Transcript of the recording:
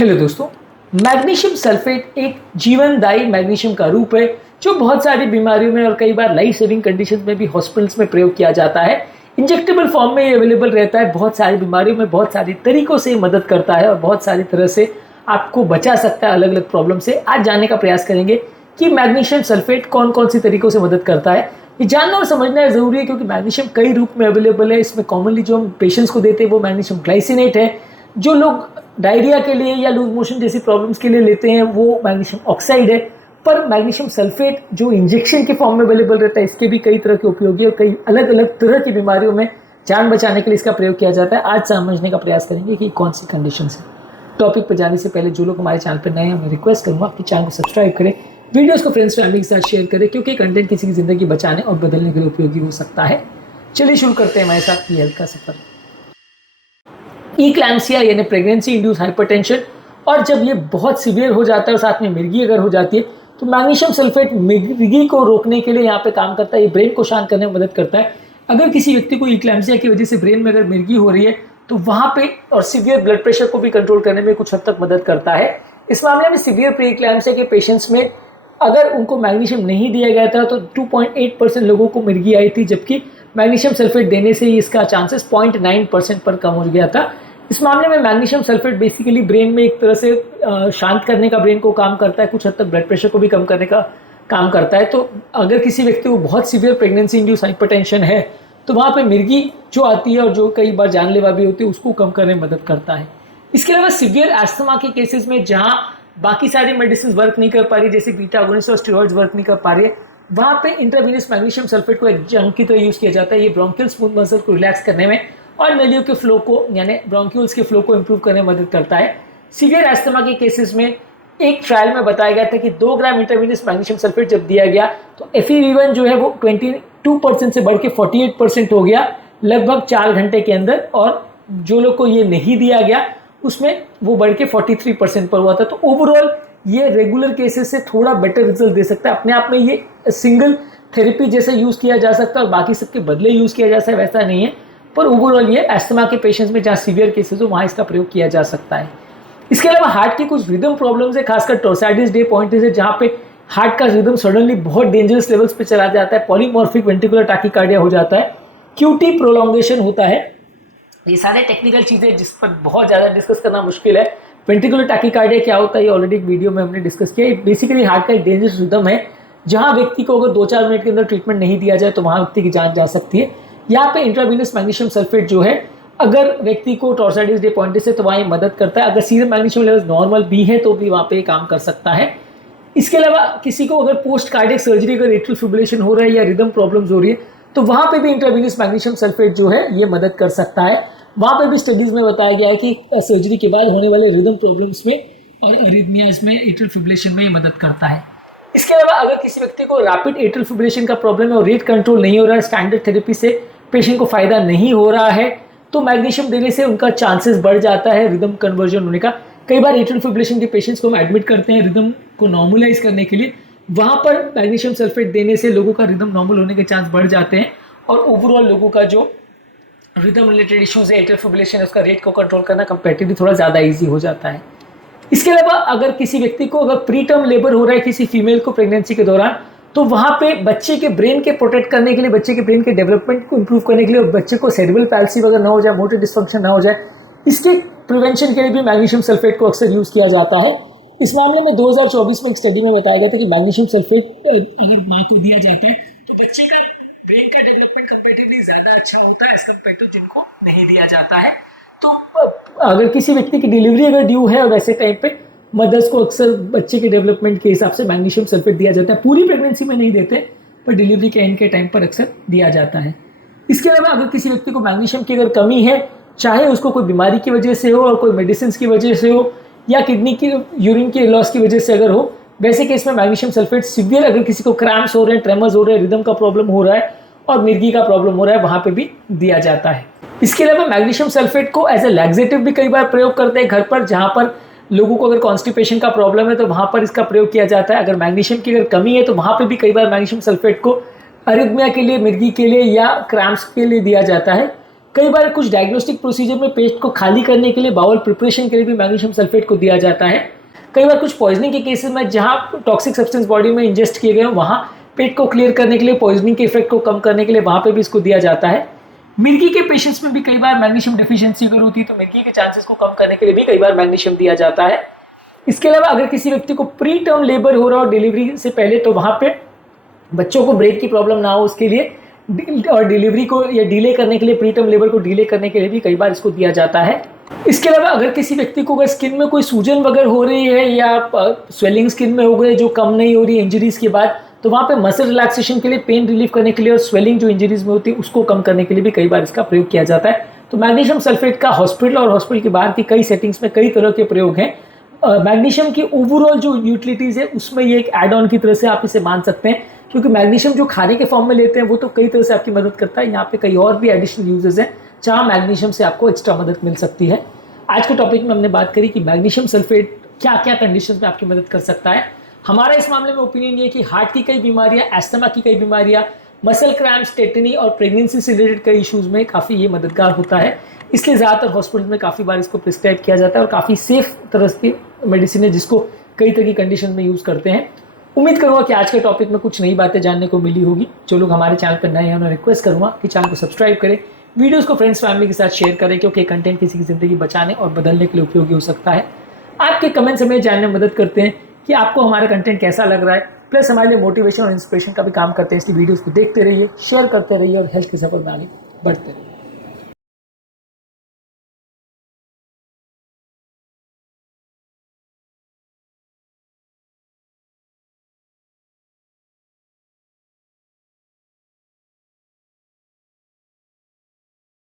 Hello दोस्तों, magnesium sulphate एक जीवनदायी मैग्नीशियम का रूप है जो बहुत सारी बीमारियों में और कई बार लाइफ सेविंग कंडीशंस में भी हॉस्पिटल्स में प्रयोग किया जाता है। इंजेक्टेबल फॉर्म में ये अवेलेबल रहता है। बहुत सारी बीमारियों में बहुत सारी तरीकों से मदद करता है और बहुत सारी तरह से आपको बचा सकता है अलग अलग प्रॉब्लम से। आज जानने का प्रयास करेंगे कि मैग्नीशियम सल्फेट कौन कौन सी तरीकों से मदद करता है। ये जानना और समझना ज़रूरी है क्योंकि मैग्नीशियम कई रूप में अवेलेबल है। इसमें कॉमनली जो हम पेशेंट्स को देते हैं वो मैग्नीशियम ग्लाइसिनेट है। जो लोग डायरिया के लिए या लूज मोशन जैसी प्रॉब्लम्स के लिए लेते हैं वो मैग्नीशियम ऑक्साइड है। पर मैग्नीशियम सल्फेट जो इंजेक्शन के फॉर्म में अवेलेबल रहता है, इसके भी कई तरह के उपयोगी और कई अलग अलग तरह की बीमारियों में जान बचाने के लिए इसका प्रयोग किया जाता है। आज समझने का प्रयास करेंगे कि कौन सी कंडीशन है। टॉपिक पर जाने से पहले जो लोग हमारे चैनल पर नए हैं, मैं रिक्वेस्ट करूँगा आपके चैनल को सब्सक्राइब करें, वीडियोज़ को फ्रेंड्स फैमिली के साथ शेयर करें क्योंकि कंटेंट किसी की ज़िंदगी बचाने और बदलने के लिए उपयोगी हो सकता है। चलिए शुरू करते हैं हमारे साथ ये हेल्थ का सफर। इक्लैम्सिया यानी प्रेगनेंसी इंड्यूस हाइपरटेंशन, और जब ये बहुत सीवियर हो जाता है और साथ में मिर्गी अगर हो जाती है तो मैग्नीशियम सल्फेट मिर्गी को रोकने के लिए यहाँ पे काम करता है। ये ब्रेन को शांत करने में मदद करता है। अगर किसी व्यक्ति को इक्लैम्सिया की वजह से ब्रेन में अगर मिर्गी हो रही है तो वहाँ पे और सीवियर ब्लड प्रेशर को भी कंट्रोल करने में कुछ हद तक मदद करता है। इस मामले में सीवियर प्री इक्लैम्सिया के पेशेंट्स में अगर उनको मैग्नीशियम नहीं दिया गया था तो 2.8% लोगों को मिर्गी आई थी, जबकि मैग्नीशियम सल्फेट देने से इसका चांसेस 0.9% पर कम हो गया था। इस मामले में मैग्नीशियम सल्फेट बेसिकली ब्रेन में एक तरह से शांत करने का ब्रेन को काम करता है, कुछ हद तक ब्लड प्रेशर को भी कम करने का काम करता है। तो अगर किसी व्यक्ति को बहुत सीवियर प्रेगनेंसी इंड्यूस हाइपरटेंशन है तो वहाँ पे मिर्गी जो आती है और जो कई बार जानलेवा भी होती है उसको कम करने में मदद करता है। इसके अलावा सीवियर एस्थमा के केसेस में जहाँ बाकी सारी मेडिसिन वर्क नहीं कर पा रही, जैसे बीटा अगोनिस्ट और स्टेरॉइड्स वर्क नहीं कर पा रही है, वहाँ पे इंट्रावीनस मैग्नीशियम सल्फेट को एक जंग की तरह यूज़ किया जाता है। ये ब्रोंकियल स्मूथ मसल को रिलैक्स करने में और नलियों के फ्लो को यानी ब्रोंक्यूल्स के फ्लो को इंप्रूव करने में मदद करता है। सीवियर एस्थमा के केसेस में एक ट्रायल में बताया गया था कि 2 ग्राम इंट्रावीनस मैग्नीशियम सल्फेट जब दिया गया तो FeV1 जो है वो 22% से बढ़ के 48% हो गया लगभग 4 घंटे के अंदर, और जो लोग को ये नहीं दिया गया उसमें वो बढ़ के 43% पर हुआ था। तो ओवरऑल ये रेगुलर केसेस से थोड़ा बेटर रिजल्ट दे सकता है। अपने आप में ये सिंगल थेरेपी जैसे यूज़ किया जा सकता है और बाकी सबके बदले यूज़ किया जा सकता है, वैसा नहीं है। पर ओवरऑल ये एस्थमा के पेशेंट्स में जहाँ सीवियर केसेस हो वहाँ इसका प्रयोग किया जा सकता है। इसके अलावा हार्ट की कुछ रिदम प्रॉब्लम्स है, खासकर टॉर्साइटिस डे पॉइंटिस है, जहाँ पे हार्ट का रिदम सडनली बहुत डेंजरस लेवल्स पे चला जाता है। पॉलीमॉर्फिक वेंट्रिकुलर टैकीकार्डिया हो जाता है, QT प्रोलॉन्गेशन होता है। ये सारे टेक्निकल चीज़ें जिस पर बहुत ज़्यादा डिस्कस करना मुश्किल है। वेंट्रिकुलर टैकीकार्डिया क्या होता है ये ऑलरेडी एक वीडियो में हमने डिस्कस किया। बेसिकली हार्ट का एक डेंजरस रिदम है जहाँ व्यक्ति को अगर 2-4 मिनट के अंदर ट्रीटमेंट नहीं दिया जाए तो वहाँ व्यक्ति की जान जा सकती है। यहाँ पे इंट्रावीनस मैग्नीशियम सल्फेट जो है अगर व्यक्ति को टॉर्साइटिस डे पॉइंटिस है तो वहाँ मदद करता है। अगर सीरम मैग्नीशियम लेवल नॉर्मल भी है तो भी वहाँ पे काम कर सकता है। इसके अलावा किसी को अगर पोस्ट कार्डियक सर्जरी अगर एट्रियल फिब्रिलेशन हो रहा है या रिदम प्रॉब्लम्स हो रही है तो वहाँ पे भी इंट्रावीनस मैग्नीशियम सल्फेट जो है ये मदद कर सकता है। वहाँ पे भी स्टडीज़ में बताया गया है कि सर्जरी के बाद होने वाले रिदम प्रॉब्लम्स में और अरिथमियाज में एट्रियल फिब्रिलेशन में ये मदद करता है। इसके अलावा अगर किसी व्यक्ति को रैपिड एट्रियल फिब्रिलेशन का प्रॉब्लम है और रेट कंट्रोल नहीं हो रहा है, स्टैंडर्ड थेरेपी से पेशेंट को फायदा नहीं हो रहा है, तो मैग्नीशियम देने से उनका चांसेस बढ़ जाता है रिदम कन्वर्जन होने का। कई बार एट्रियल फिब्रिलेशन के पेशेंट्स को हम एडमिट करते हैं रिदम को नॉर्मलाइज करने के लिए। वहाँ पर मैग्नीशियम सल्फेट देने से लोगों का रिदम नॉर्मल होने के चांस बढ़ जाते हैं और ओवरऑल लोगों का जो रिदम रिलेटेड इश्यूज है, एट्रियल फिब्रिलेशन, उसका रेट को कंट्रोल करना कंपैरेटिवली थोड़ा ज़्यादा ईजी हो जाता है। इसके अलावा अगर किसी व्यक्ति को अगर प्री टर्म लेबर हो रहा है किसी फीमेल को प्रेगनेंसी के दौरान, तो वहाँ पे बच्चे के ब्रेन के प्रोटेक्ट करने के लिए, बच्चे के ब्रेन के डेवलपमेंट को इंप्रूव करने के लिए, और बच्चे को सेरेब्रल पैल्सी वगैरह ना हो जाए, मोटर डिस्फंक्शन ना हो जाए, इसके प्रिवेंशन के लिए भी मैग्नीशियम सल्फेट को अक्सर यूज़ किया जाता है। इस मामले में 2024 में एक स्टडी में बताया गया था कि मैग्नीशियम सल्फेट अगर माँ को दिया जाता है तो बच्चे का ब्रेन का डेवलपमेंट कंपैरेटिवली ज़्यादा अच्छा होता है एज कम्पेयर टू जिनको नहीं दिया जाता है। तो अगर किसी व्यक्ति की डिलीवरी अगर ड्यू है और वैसे टाइम पे मदर्स को अक्सर बच्चे के डेवलपमेंट के हिसाब से मैग्नीशियम सल्फेट दिया जाता है। पूरी प्रेगनेंसी में नहीं देते पर डिलीवरी के एंड के टाइम पर अक्सर दिया जाता है। इसके अलावा अगर किसी व्यक्ति को मैग्नीशियम की अगर कमी है, चाहे उसको कोई बीमारी की वजह से हो और कोई मेडिसिन की वजह से हो या किडनी की यूरिन के लॉस की वजह से अगर हो, वैसे केस में मैग्नीशियम सल्फेट सीवियर अगर किसी को क्रैम्प्स हो रहे हैं, ट्रेमर्स हो रहे हैं, रिदम का प्रॉब्लम हो रहा है और मिर्गी का प्रॉब्लम हो रहा है, वहाँ पे भी दिया जाता है। इसके अलावा मैग्नीशियम सल्फेट को एज ए लैक्सेटिव भी कई बार प्रयोग करते हैं घर पर, जहाँ पर लोगों को अगर कॉन्स्टिपेशन का प्रॉब्लम है तो वहाँ पर इसका प्रयोग किया जाता है। अगर मैग्नीशियम की अगर कमी है तो वहाँ पे भी कई बार मैग्नीशियम सल्फेट को अरिथमिया के लिए, मिर्गी के लिए या क्रैम्प्स के लिए दिया जाता है। कई बार कुछ डायग्नोस्टिक प्रोसीजर में पेट को खाली करने के लिए, बाउल प्रिपरेशन के लिए भी मैग्नीशियम सल्फेट को दिया जाता है। कई बार कुछ पॉइजनिंग के केसेस में जहाँ टॉक्सिक सब्सटेंस बॉडी में इंजेस्ट किए गए वहाँ पेट को क्लियर करने के लिए, पॉइजनिंग के इफेक्ट को कम करने के लिए वहाँ पे भी इसको दिया जाता है। मिर्गी के पेशेंट्स में भी कई बार मैग्नीशियम डेफिशिएंसी अगर होती है तो मिर्गी के चांसेस को कम करने के लिए भी कई बार मैग्नीशियम दिया जाता है। इसके अलावा अगर किसी व्यक्ति को प्री टर्म लेबर हो रहा हो डिलीवरी से पहले, तो वहाँ पे बच्चों को ब्रेक की प्रॉब्लम ना हो उसके लिए और डिलीवरी को या डिले करने के लिए, प्री टर्म लेबर को डिले करने के लिए भी कई बार इसको दिया जाता है। इसके अलावा अगर किसी व्यक्ति को अगर स्किन में कोई सूजन वगैरह हो रही है या स्वेलिंग स्किन में हो गई जो कम नहीं हो रही है इंजरीज के बाद, तो वहाँ पे मसल रिलैक्सेशन के लिए, पेन रिलीफ करने के लिए और स्वेलिंग जो इंजरीज में होती है उसको कम करने के लिए भी कई बार इसका प्रयोग किया जाता है। तो मैग्नीशियम सल्फेट का हॉस्पिटल और हॉस्पिटल के बाहर की कई सेटिंग्स में कई तरह के प्रयोग हैं। मैग्नीशियम की ओवरऑल जो यूटिलिटीज है उसमें ये एक एड ऑन की तरह से आप इसे मान सकते हैं, क्योंकि मैग्नीशियम जो खाने के फॉर्म में लेते हैं वो तो कई तरह से आपकी मदद करता है। यहाँ पे कई और भी एडिशनल यूजेस हैं जहाँ मैग्नीशियम से आपको एक्स्ट्रा मदद मिल सकती है। आज के टॉपिक में हमने बात करी कि मैग्नीशियम सल्फेट क्या क्या कंडीशन में आपकी मदद कर सकता है। हमारा इस मामले में ओपिनियन ये है कि हार्ट की कई बीमारियां, एस्थमा की कई बीमारियां, मसल क्रैम्प्स, टेटनी और प्रेगनेंसी से रिलेटेड कई इश्यूज में काफ़ी ये मददगार होता है। इसलिए ज़्यादातर हॉस्पिटल में काफ़ी बार इसको प्रिस्क्राइब किया जाता है और काफ़ी सेफ तरह की मेडिसिन है जिसको कई तरह की कंडीशन में यूज़ करते हैं। उम्मीद करूँगा कि आज के टॉपिक में कुछ नई बातें जानने को मिली होगी। जो लोग हमारे चैनल पर नए हैं उन्हें रिक्वेस्ट करूँगा कि चैनल को सब्सक्राइब करें, वीडियोज़ को फ्रेंड्स फैमिली के साथ शेयर करें, क्योंकि कंटेंट किसी की ज़िंदगी बचाने और बदलने के लिए उपयोगी हो सकता है। आपके कमेंट्स हमें जानने में मदद करते हैं कि आपको हमारा कंटेंट कैसा लग रहा है, प्लस हमारे लिए मोटिवेशन और इंस्पिरेशन का भी काम करते हैं। इसलिए वीडियोस को देखते रहिए, शेयर करते रहिए और हेल्थ के सफर में आगे बढ़ते रहिए।